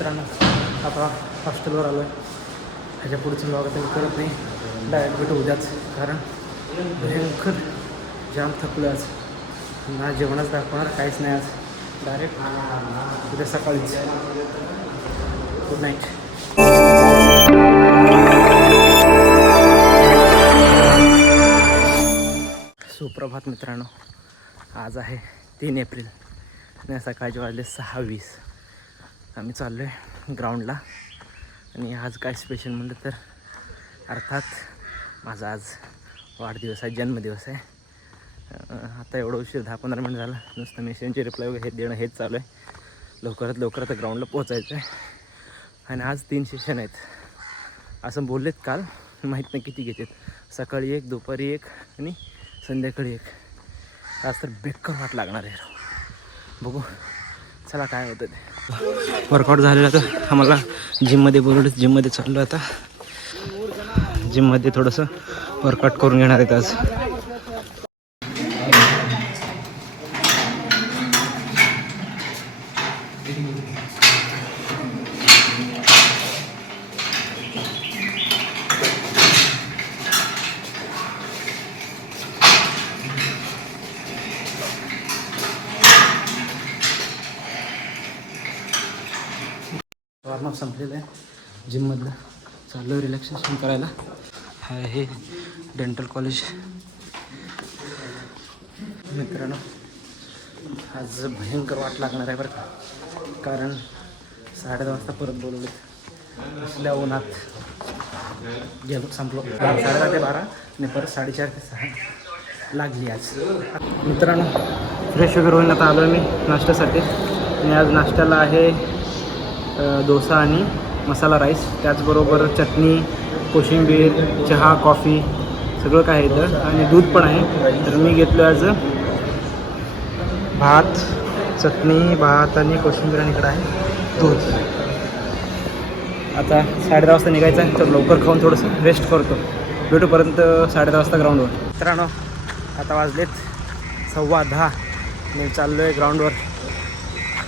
मित्रांनो आता हॉस्टेलवर आलो आहे. ह्याच्या पुढचं ब्लॉग आता मी करत नाही, डायरेक्ट भेटू उद्याच. कारण भयंकर जाम थकलो आज. ना जेवणच दाखवणार, काहीच नाही आज. डायरेक्ट उद्या सकाळीच. Good night. सुप्रभात मित्रांनो. आज आहे 3 एप्रिल आणि सकाळचे वाजले 6:20. आम्ही चाललो आहे ग्राउंडला. आणि आज काय स्पेशल म्हणलं तर अर्थात माझा आज वाढदिवस आहे, जन्मदिवस आहे. आता एवढं उशीर 10-15 मिनिट झालं, नुसतं मेसेजचे रिप्लाय वगैरे हे देणं हेच चालू आहे. लवकरात आता ग्राउंडला पोचायचं आहे. आणि आज 3 सेशन आहेत असं बोललेत. काल माहीत नाही किती घेतात, सकाळी 1, दुपारी 1 आणि संध्याकाळी 1. आज तर बेकार वाट लागणार आहे. बघू चला काय होतं ते. वर्कआउट झालेलं तर आम्हाला जिममध्ये बोलवलं. जिममध्ये चाललो आता. जिममध्ये थोडंसं वर्कआउट करून घेणार आहेत आज. वॉर्मअप संपलेलं आहे जिममधलं. चाललो आहे रिलॅक्सेशन करायला. हा आहे डेंटल कॉलेज. मित्रांनो आज भयंकर वाट लागणार आहे बरं का. कारण 10:30 वाजता परत बोलवलेत. असल्या उन्हात गेलो, संपलो. 10:30 ते 12 आणि परत 4:30 ते 6 लागली आज. मित्रांनो फ्रेश वगैरे होऊन आता आलो आहे मी नाश्त्यासाठी. आणि आज नाश्त्याला आहे डोसा आणि मसाला राईस, त्याचबरोबर चटणी, कोशिंबीर, चहा, कॉफी सगळं काय इथं. आणि दूध पण आहे. तर मी घेतलं आज भात, चटणी, भात आणि कोशिंबीर. आणि इकडं आहे दूध. आता 10:30 वाजता निघायचं आहे, तर लवकर खाऊन थोडंसं रेस्ट करतो. भेटूपर्यंत 10:30 वाजता ग्राउंडवर. मित्रांनो आता वाजलेत 10:15 मी चाललो आहे ग्राउंडवर.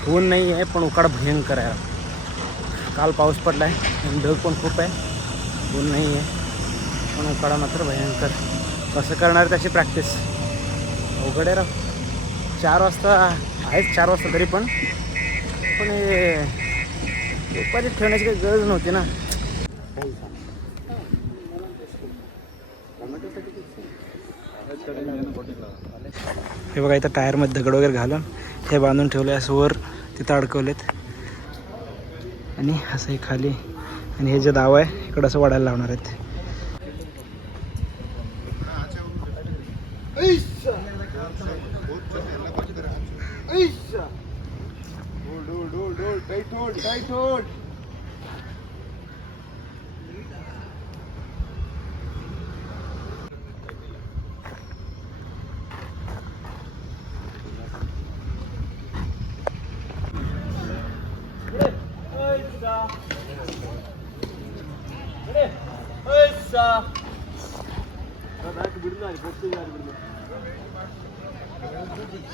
ऊन नाही आहे पण उकाड भयंकर आहे. काल पाऊस पडला आहे आणि ढग पण खूप आहे. ऊन नाही आहे पण उकाडा मात्र भयंकर. कसं करणार त्याची प्रॅक्टिस अवघड आहे राव. 4 वाजता आहेच, 4 वाजता तरी पण हे दुपारी ठेवण्याची काही गरज नव्हती ना. हे बघा इथं टायरमध्ये दगड वगैरे घालून हे बांधून ठेवले. असं वर तिथं अडकवलेत आणि असं खाली. आणि हे जे दाव आहे इकडं असं वाढायला लावणार आहेत.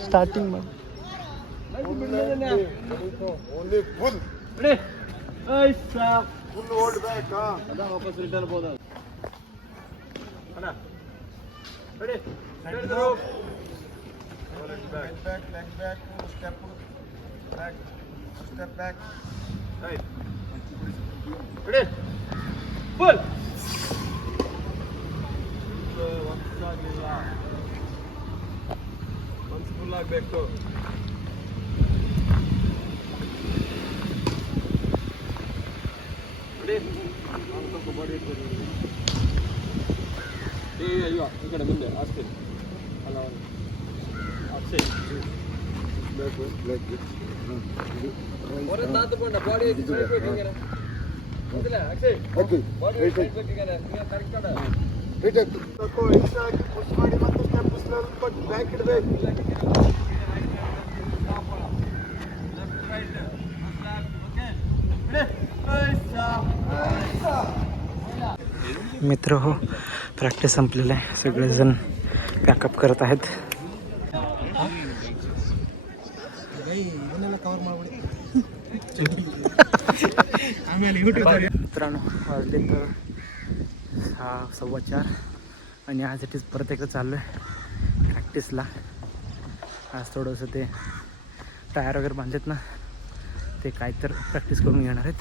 स्टार्टिंग में only full full hold back वापस रिटर्न बोला ready stand the rope back step back right ready full once full lag back to ఇక్కడ ముందే ఆస్తి అలా అక్షయ్ ఒరే తాతపండ బాడీ ఇది సైడ్ పెట్టింగరా వదిలే అక్షయ్ ఓకే బాడీ సైడ్ పెట్టింగరా ನೀ ಕರೆಕ್ಟ್ ಅದ ರಿಟ್ ತಕೋ ಇಷ್ಟ ಹಾಕಿ ಪುಷ್ ಮಾಡಿ ಮತ್ತೆ ಸ್ಟೆಪ್ ಸ್ವಲ್ಪ ಬ್ಯಾಕ್ ಇಡಬೇಕು ಲೆಫ್ಟ್ ರೈಟ್ ಓಕೆ मित्र हो प्रॅक्टिस संपलेलं आहे. सगळेजण पॅकअप करत आहेत. कवर मित्रांनो वाजले तर 6:15 आणि आज इथेच परत एकदा चाललो आहे प्रॅक्टिसला. आज थोडंसं ते टायर वगैरे बांधलेत ना, ते काय तर प्रॅक्टिस करून घेणार आहेत.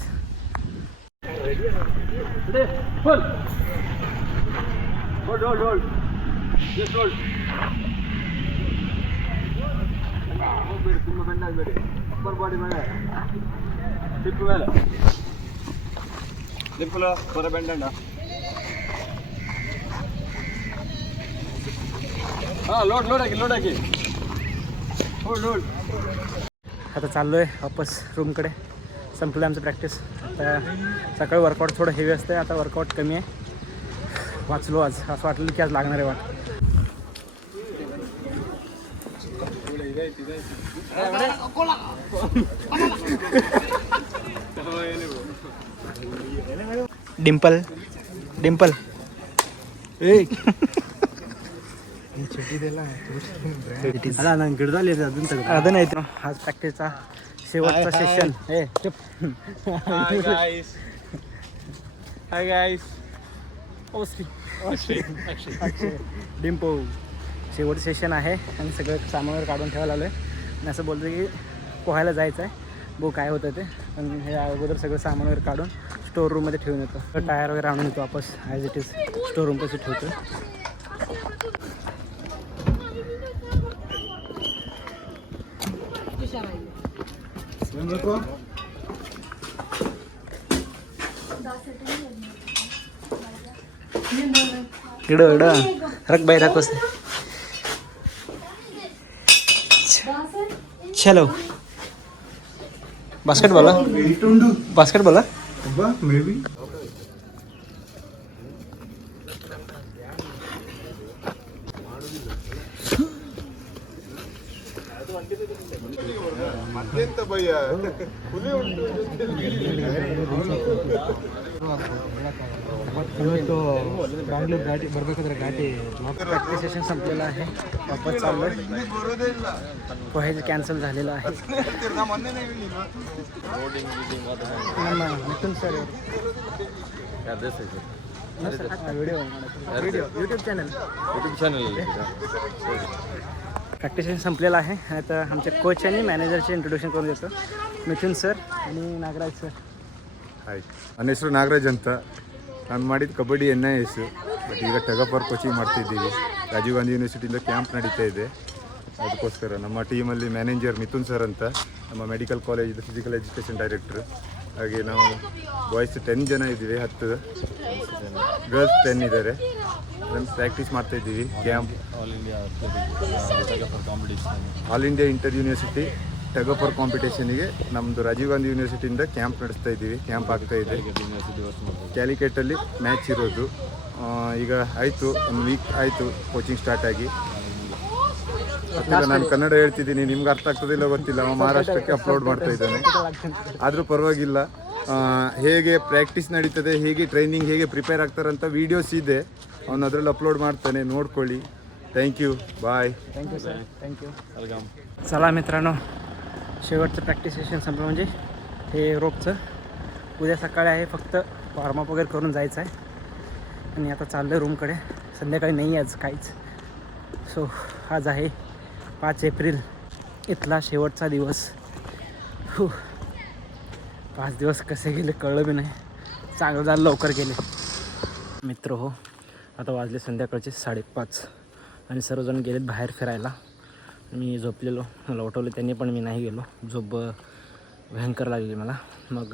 आता चाललो आहे वापस रूमकडे. संपलं आमचं प्रॅक्टिस. आता सकाळी वर्कआउट थोडं हेवी असतं, आता वर्कआउट कमी आहे. वाचलो आज, असं वाटलं की आज लागणार आहे वाट. डिंपल डिंपल अजून नाही. आज प्रॅक्टिसचा शेवटचा सेशन. Hi guys. डिंपो शेवटचं सेशन आहे आणि सगळं सामान काढून ठेवायला आलो आहे. आणि असं बोलतो की पोहायला जायचं आहे. बघू काय होतं ते. पण हे अगोदर सगळं सामान वगैरे काढून स्टोर रूममध्ये ठेवून येतो. टायर वगैरे आणून येतो वापस ॲज इट इज स्टोर रूमपाशी ठेवतो. रख बाई रख. चलो बास्केटबॉल बास्केटबॉल मे बी ಮತ್ತೆಂತ ಭಯ್ಯ ಹುಲಿ ಉಂಟು. ಇವತ್ತು ಬ್ಯಾಂಗ್ಳೂರ್ ಘಾಟಿ ಬರಬೇಕಾದ್ರೆ ಘಾಟಿ प्रॅक्टिस सेशन संपलेलं आहे. वापस चाललो आहे. पोहायचं कॅन्सल झालेलं आहे. Mithun sir video YouTube channel practice session संपलेलं आहे. आता आमच्या कोच आणि मॅनेजरचे इंट्रोडक्शन करून देतो. मिथुन सर आणि नागराज सर. ಹಾಯ್, ನನ್ನ ಹೆಸರು ನಾಗರಾಜ್ ಅಂತ. ನಾನು ಮಾಡಿದ ಕಬಡ್ಡಿ NIS. ಬಟ್ ಈಗ ಟಗಫರ್ ಕೋಚಿಂಗ್ ಮಾಡ್ತಿದ್ದೀವಿ. ರಾಜೀವ್ ಗಾಂಧಿ ಯೂನಿವರ್ಸಿಟಿಯಿಂದ ಕ್ಯಾಂಪ್ ನಡೀತಾ ಇದೆ. ಅದಕ್ಕೋಸ್ಕರ ನಮ್ಮ ಟೀಮಲ್ಲಿ ಮ್ಯಾನೇಜರ್ ಮಿಥುನ್ ಸರ್ ಅಂತ, ನಮ್ಮ ಮೆಡಿಕಲ್ ಕಾಲೇಜಿದ ಫಿಸಿಕಲ್ ಎಜುಕೇಷನ್ ಡೈರೆಕ್ಟ್ರು. ಹಾಗೆ ನಾವು ಬಾಯ್ಸ್ 10 ಜನ ಇದ್ದೀವಿ. 10 ಗರ್ಲ್ಸ್ 10 ಇದ್ದಾರೆ. ಅದನ್ನು ಪ್ರಾಕ್ಟೀಸ್ ಮಾಡ್ತಾಯಿದ್ದೀವಿ. Camp all India inter university tug of war ಕಾಂಪಿಟೇಷನಿಗೆ ನಮ್ಮದು ರಾಜೀವ್ ಗಾಂಧಿ ಯೂನಿವರ್ಸಿಟಿಯಿಂದ ಕ್ಯಾಂಪ್ ನಡೆಸ್ತಾ ಇದ್ದೀವಿ. ಕ್ಯಾಂಪ್ ಆಗ್ತಾ ಇದೆ. ಕ್ಯಾಲಿಕೇಟಲ್ಲಿ ಮ್ಯಾಚ್ ಇರೋದು. ಈಗ ಆಯಿತು, 1 ವೀಕ್ ಆಯಿತು ಕೋಚಿಂಗ್ ಸ್ಟಾರ್ಟ್ ಆಗಿ. ಗೊತ್ತಿಲ್ಲ, ನಾನು ಕನ್ನಡ ಹೇಳ್ತಿದ್ದೀನಿ, ನಿಮ್ಗೆ ಅರ್ಥ ಆಗ್ತದಿಲ್ಲ ಗೊತ್ತಿಲ್ಲ. ಮಹಾರಾಷ್ಟ್ರಕ್ಕೆ ಅಪ್ಲೋಡ್ ಮಾಡ್ತಾ ಇದ್ದಾನೆ. ಆದರೂ ಪರವಾಗಿಲ್ಲ. ಹೇಗೆ ಪ್ರಾಕ್ಟೀಸ್ ನಡೀತದೆ, ಹೇಗೆ ಟ್ರೈನಿಂಗ್, ಹೇಗೆ ಪ್ರಿಪೇರ್ ಆಗ್ತಾರಂತ ವೀಡಿಯೋಸ್ ಇದೆ. ಅವನು ಅದರಲ್ಲಿ ಅಪ್ಲೋಡ್ ಮಾಡ್ತಾನೆ, ನೋಡ್ಕೊಳ್ಳಿ. Thank you, bye. Thank you sir, thank you. Welcome. चला मित्रांनो, शेवटचं प्रॅक्टिस सेशन संपलं म्हणजे हे रोपचं. उद्या सकाळी आहे, फक्त वॉर्मअप वगैरे करून जायचं आहे. आणि आता चाललं आहे रूमकडे. संध्याकाळी नाही आज काहीच. सो आज आहे 5 एप्रिल, इथला शेवटचा दिवस. 5 दिवस कसे गेले कळलं बी नाही. चांगलं झालं लवकर गेले. मित्र हो, आता वाजले संध्याकाळचे 5:30 आणि सर्वजण गेलेत बाहेर फिरायला. मी झोपलेलो, मला उठवलं त्यांनी, पण मी नाही गेलो. झोप भयंकर लागली मला. मग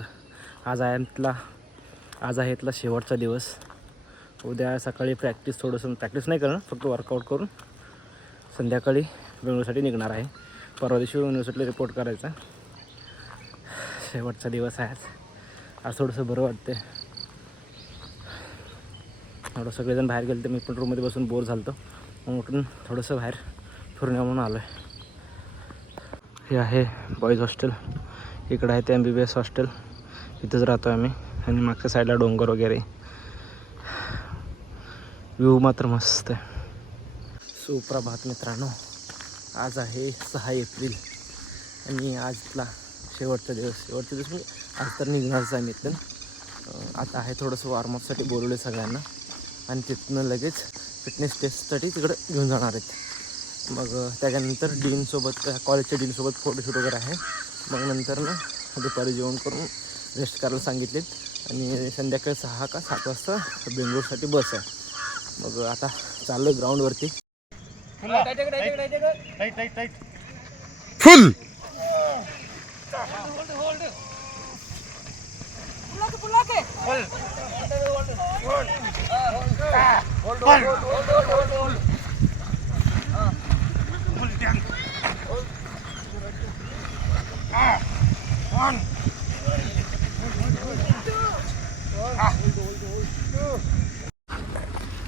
आज आहे इथला शेवटचा दिवस. उद्या सकाळी प्रॅक्टिस नाही करणार, फक्त वर्कआउट करून संध्याकाळी बेंगळूरसाठी निघणार आहे. परवा दिवशी युनिव्हर्सिटीला रिपोर्ट करायचा. शेवटचा दिवस आहे आज थोडंसं बरं वाटते. थोडं सगळेजण बाहेर गेले, तर मी पण रूममध्ये बसून बोर झालो. मग उठून थोडंसं बाहेर फिरून म्हणून आलो आहे. हे आहे बॉईज हॉस्टेल. इकडं आहे ते MBBS हॉस्टेल. इथंच राहतो आम्ही. आणि मागच्या साईडला डोंगर वगैरे. व्ह्यू मात्र मस्त आहे. सुप्रभात मित्रांनो, आज आहे 6 एप्रिल आणि आजला शेवटचा दिवस म्हणजे आज तर निघणारच आहे मी इथून. आता आहे थोडंसं वॉर्मअपसाठी बोलवलं सगळ्यांना आणि तिथनं लगेच फिटनेस टेस्टसाठी तिकडं घेऊन जाणार आहेत. मग त्याच्यानंतर डीनसोबत कॉलेजच्या डीनसोबत फोटोशूट वगैरे आहे. मग नंतर ना दुपारी जेवण करून रेस्ट करायला सांगितले आणि संध्याकाळी 6 का 7 वाजता बेंगलोरसाठी बस आहे. मग आता चाललो आहे ग्राउंडवरती. फुल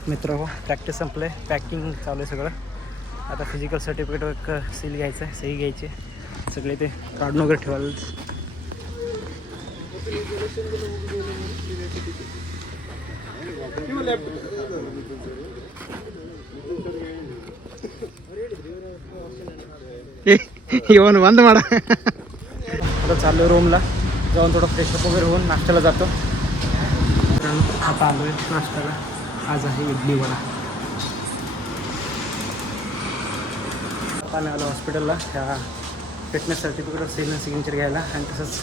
मित्र हो, प्रॅक्टिस संपलं आहे, पॅकिंग चालू आहे सगळं. आता फिजिकल सर्टिफिकेट सील घ्यायचं आहे, सही घ्यायची, सगळे ते काढून वगैरे ठेवायला. येऊन बंद माडा. आता चाललो रूमला जाऊन थोडं फ्रेशअप वगैरे होऊन नाश्त्याला जातो. आता आलो आहे नाश्त्याला. आज आहे इडली वडा. आता आम्ही आलो हॉस्पिटलला ह्या फिटनेस सर्टिफिकेट सिग्नेचर घ्यायला आणि तसंच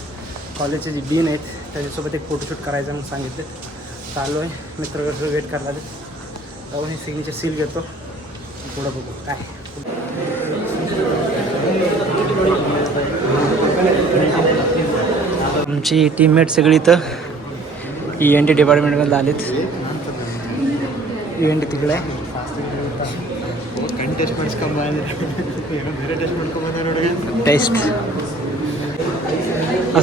कॉलेजचे जे डीन आहेत त्याच्यासोबत एक फोटोशूट करायचं म्हणून सांगितले. चालू आहे, मित्र वेट करायला जाऊन हे सिग्नेचर सील घेतो. पुढं बघू काय. आमची टीममेट सगळी इथं ENT डिपार्टमेंटमध्ये आलेत. ENT तिकडे आहे. टेस्ट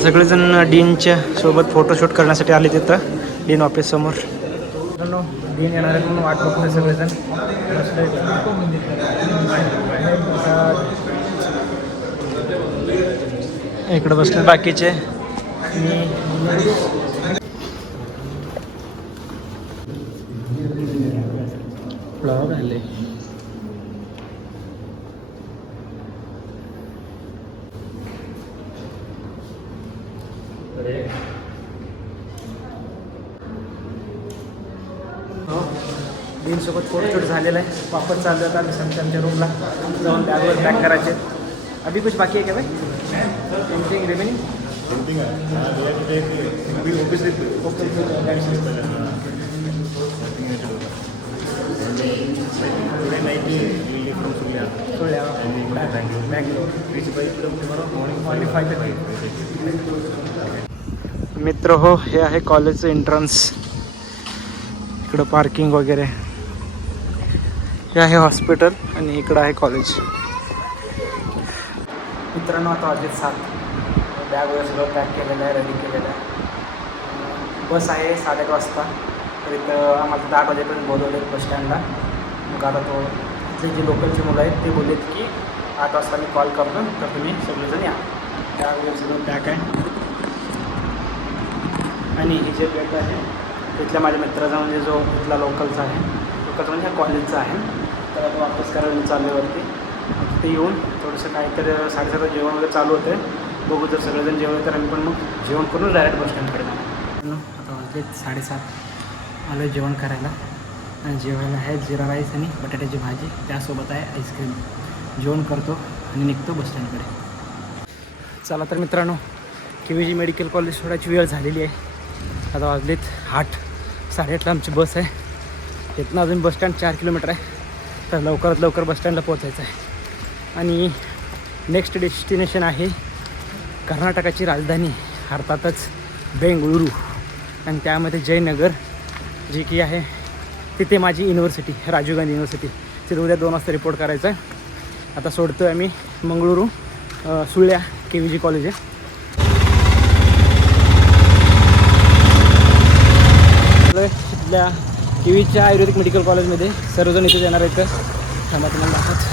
सगळेजण डीनच्या सोबत फोटोशूट करण्यासाठी आले तिथं डीन ऑफिस समोर. डीन येणार आहे म्हणून वाट बघतोय सगळेजण. इकडे बसले बाकीचे. ब्लॉग आले. डीनसोबत फोटोशूट झालेला आहे. वापस चालू आहे आता आमच्या रूमला जाऊन बॅगवर पॅक करायचे. अभी कुछ बाकी है क्या भाई? Anything remaining? मित्र हो, हे आहे कॉलेजचं एंट्रन्स. इकडं पार्किंग वगैरे. हे आहे हॉस्पिटल आणि इकडं आहे कॉलेज. मित्रांनो आता वाजले 7. बॅग वगैरे सगळं पॅक केलेलं आहे, रेडी केलेलं आहे. बस आहे 8:30 वाजता. तर इथं आम्हाला 10 वाजेपर्यंत बोलवले बस स्टँडला. मग आता तो इथले जे लोकलचे मुलं आहेत ते बोललेत की 8 वाजता मी कॉल करतो तर तुम्ही सगळेजण या. बॅग वगैरे सगळं पॅक आहे. आणि हे जे बेड आहे तिथल्या माझ्या मित्राचा म्हणजे जो इथला लोकलचा आहे, लोकलचा म्हणजे ह्या कॉलेजचा आहे. तर आता वापस करायला मी चालल्यावरती तिथे येऊन थोडंसं काहीतरी 7:30 जेवण वगैरे चालू होतं. बघू जर सगळेजण जेवलं तर आम्ही पण मग जेवण करून डायरेक्ट बस स्टँडकडे जाणार. आता वाजले 7:30. आलो जेवण करायला आणि जेवायला आहे जिरा राईस आणि बटाट्याची भाजी, त्यासोबत आहे आईस्क्रीम. जेवण करतो आणि निघतो बस स्टँडकडे. चला तर मित्रांनो, KVG मेडिकल कॉलेज सोडायची वेळ झालेली आहे. आता वाजलेत 8. 8:30ला आमची बस आहे. इथनं अजून बस स्टँड 4 किलोमीटर आहे. तर लवकरात लवकर बस स्टँडला पोहोचायचं आहे. आणि नेक्स्ट डेस्टिनेशन आहे कर्नाटकाची राजधानी अर्थातच बेंगळुरू आणि त्यामध्ये जयनगर जी की आहे तिथे माझी युनिव्हर्सिटी राजीव गांधी युनिव्हर्सिटी. तिथे उद्या 2 वाजता रिपोर्ट करायचा आहे. आता सोडतो आहे आम्ही मंगळुरू सुळ्या KVG कॉलेज आहे. इथल्या KVGच्या आयुर्वेदिक मेडिकल कॉलेजमध्ये सर्वजण इथे येणार आहेत. थांबा तुम्हाला दाखवत.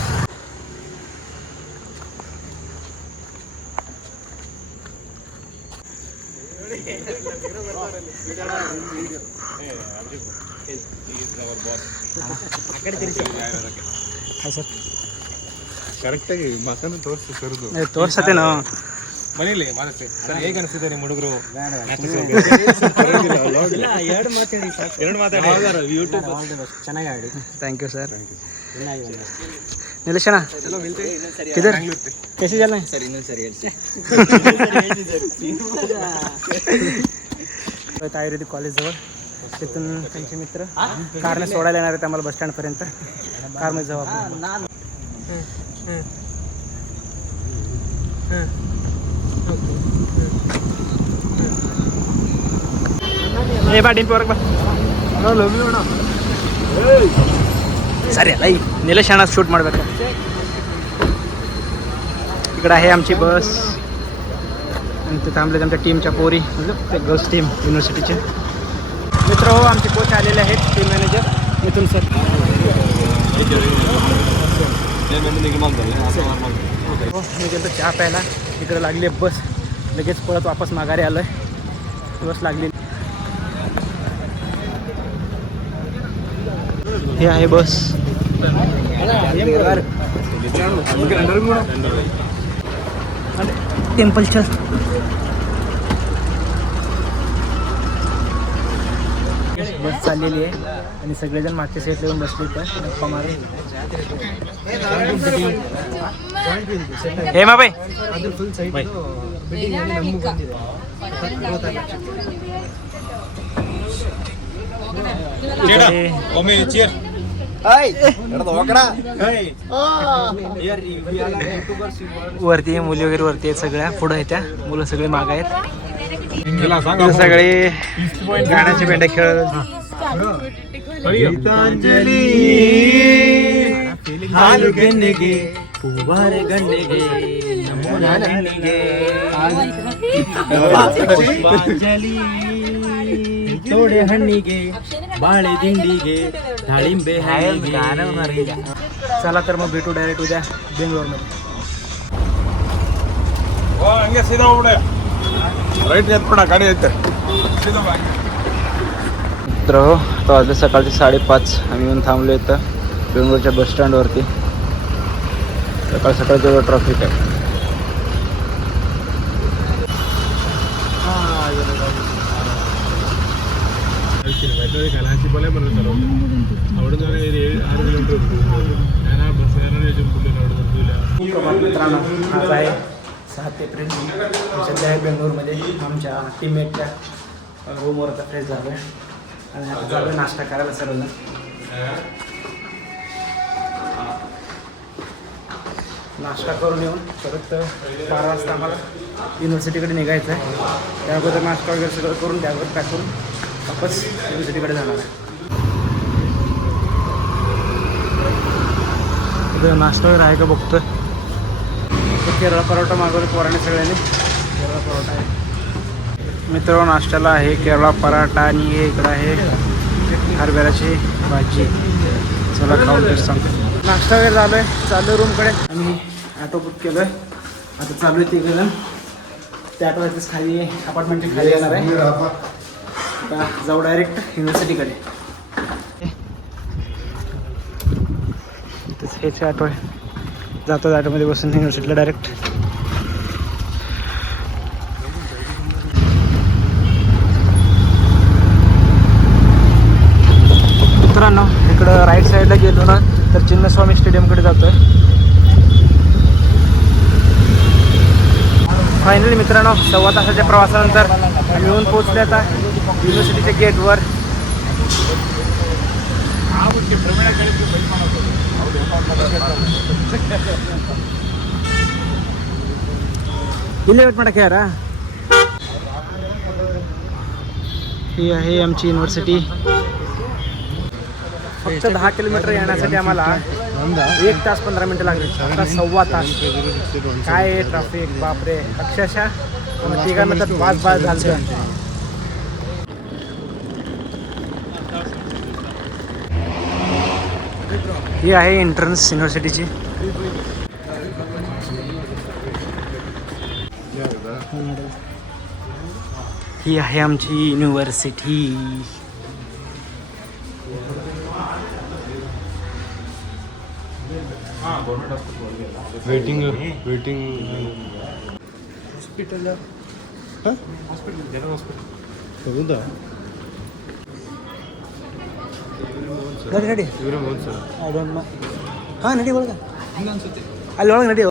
ಕರೆಕ್ಟಾಗಿ ಮಕ್ಕಳನ್ನು ತೋರಿಸಿ ಕರೆದು ತೋರ್ಸತ್ತೇನೋ ಮನೇಲಿ ಮಾಡುತ್ತೆ ಸರ್ ಹೇಗೆ ಅನಿಸ್ತಿದೆ ನಿಮ್ಮ ಹುಡುಗರು ಎರಡು ಮಾತಾಡಿ ಯೂಟ್ಯೂಬ್ ಚೆನ್ನಾಗಿ ಆಡಿ थैंक यू सर नीलेश अಣ್ಣ किधर कैसे चल रहे हैं ಸರ್ ಇನ್ನೊಂದು ಸರಿ ಹೇಳಿ आयुर्वेदिक कॉलेजजवळ तिथून त्यांचे मित्र कारने सोडायला येणार आहेत आम्हाला बस स्टँडपर्यंत कारमध्ये जाऊ आपण हे पाटील पोरक बस सर निलेश अण्णा शूट ಮಾಡ್ಬೇಕು इकडे आहे आमची बस आणि ते थांबले आमच्या टीमच्या पोरी मतलब ते गर्ल्स टीम युनिव्हर्सिटीचे मित्र हो आमचे कोच आलेले आहेत टीम मॅनेजर मिथुन सर हो मी गेलो चहा प्यायला इकडे लागली बस लगेच पळत वापस माघारी आलो आहे बस लागली हे आहे बस टेम्पलच्या बस चाललेली आहे आणि सगळेजण मागच्या सीट येऊन बसले तर गप्पा मारून हे मा बाई वरती मुली वगैरे वरती आहेत सगळ्या पुढे आहेत त्या मुलं सगळे माग आहेत सगळे गाण्याचे बेंड्या खेळत थोडे हण्ಣಿಗೆ बाळे दिंडीगे डाळिंबे चला तर मग भेटू डायरेक्ट उद्या बेंगलोरमध्ये ಹಂಗೆ ಸೀದಾ ಹೋಗ್ಬಿಡ ರೈಟ್ ಎತ್ಬಿಡ ಗಾಡಿ ಐತೆ मित्र हो तो वाजले सकाळचे 5:30 आम्ही येऊन थांबलो इथं बेंगलोरच्या बस स्टँडवरती सकाळ सकाळ जेवढं ट्रॅफिक आहे കലാശിപ്പാലയം പറഞ്ഞ സ്ഥലമുണ്ട് അവിടെ നിന്ന് ഒരു 6 കിലോമീറ്റർ ഞാൻ ആ ബസ് കയറാൻ പുള്ളിയിൽ അവിടെ നിർത്തില്ല मित्रांनो आज आहे 7 एप्रिल सध्या आहे बेंगलोरमध्ये आमच्या टीममेटच्या रूमवरचा फ्रेश झालो आहे आणि आता चालू आहे नाश्ता करायला सर्वजण नाश्ता करून येऊन परत 12 वाजता आम्हाला युनिव्हर्सिटीकडे निघायचं आहे त्या अगोदर नाश्ता वगैरे सगळं करून त्यावर पॅक करून वापस युनिव्हर्सिटीकडे जाणार आहे इथं नाश्ता वगैरे आहे का बघतोय केरळ परोठा मागवले पोराने सगळ्यांनी केरळ परोठा आहे मित्र नाश्त्याला आहे केरळ पराठा आणि हे इकडं आहे हरभऱ्याची भाजी चला खाऊन टेस्ट सांगतो नाश्ता वगैरे झालो आहे चालू आहे रूमकडे आम्ही ॲटो बुक केलो आहे आता चालू आहे तिकडं त्या ॲटोवरतीच खाली अपार्टमेंटच्या खाली येणार आहे आता जाऊ डायरेक्ट युनिव्हर्सिटीकडे इथेच हेच ॲटो आहे जातो ॲटोमध्ये बसून युनिव्हर्सिटीला डायरेक्ट मित्रांनो इकडं राईट साईडला गेलो ना तर चिन्नस्वामी स्टेडियमकडे जातोय फायनली मित्रांनो 1.25 तासाच्या प्रवासानंतर आम्ही येऊन पोहोचले आता युनिव्हर्सिटीच्या गेटवर इलेवेट म्हणा खेळा ही आहे आमची युनिव्हर्सिटी फक्त 10 किलोमीटर येण्यासाठी आम्हाला 1 तास 15 मिनटं लागले आता 1.25 तास काय आहे ट्रॅफिक बापरे अक्षरशः तिघांना तर पाच झालं ही आहे एंट्रन्स युनिव्हर्सिटीची ही आहे आमची university waiting hospital general hospital ನಡಿ ನಡಿ ಇವರೇ Mohan sir I don't know ಹಾಂ ನಡಿ ಒಳಗೆ ಅಲ್ಲಿ ಒಳಗೆ ನಡಿ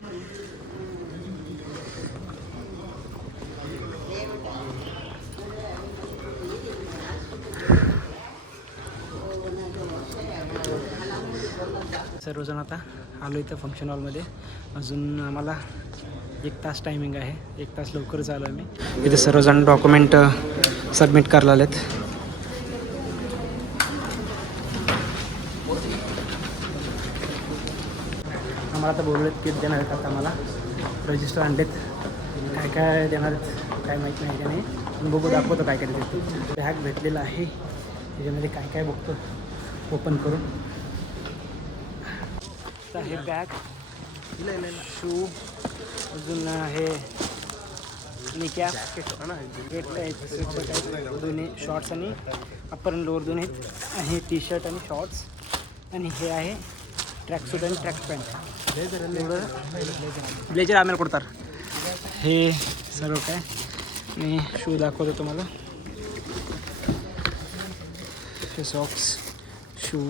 सर्वजण आता आलो इथं फंक्शन हॉलमध्ये अजून आम्हाला 1 तास टायमिंग आहे 1 तास लवकरच आलो आम्ही इथे सर्वजण डॉक्युमेंट सबमिट करायला आलेत आम्हाला आता बोललेत की देणार आहेत आता आम्हाला रजिस्टर आणलेत काय काय देणार आहेत काय माहीत नाही का नाही पण बघू दाखवतो काय काय देतो बॅग भेटलेला आहे त्याच्यामध्ये काय काय बघतो ओपन करून तर हे बॅग शू अजून हे निक्या दोन्ही शॉर्ट्स आणि अप्पर आणि लोअर दोन्ही हे टी शर्ट आणि शॉर्ट्स आणि हे आहे ट्रॅक सूट आणि ट्रॅक पॅन्ट ब्लेजर आम्हाला कुडतात हे सर्व काय आणि शू दाखवतो तुम्हाला हे सॉक्स शू